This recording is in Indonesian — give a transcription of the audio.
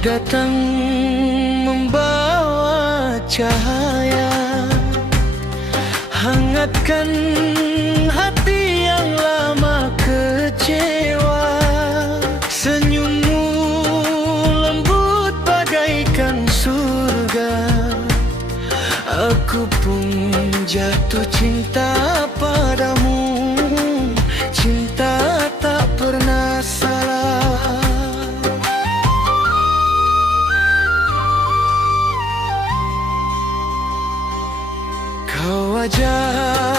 datang membawa cahaya. Hangatkan hati yang lama kecewa. Senyummu lembut bagaikan surga. Aku pun jatuh cinta wajah.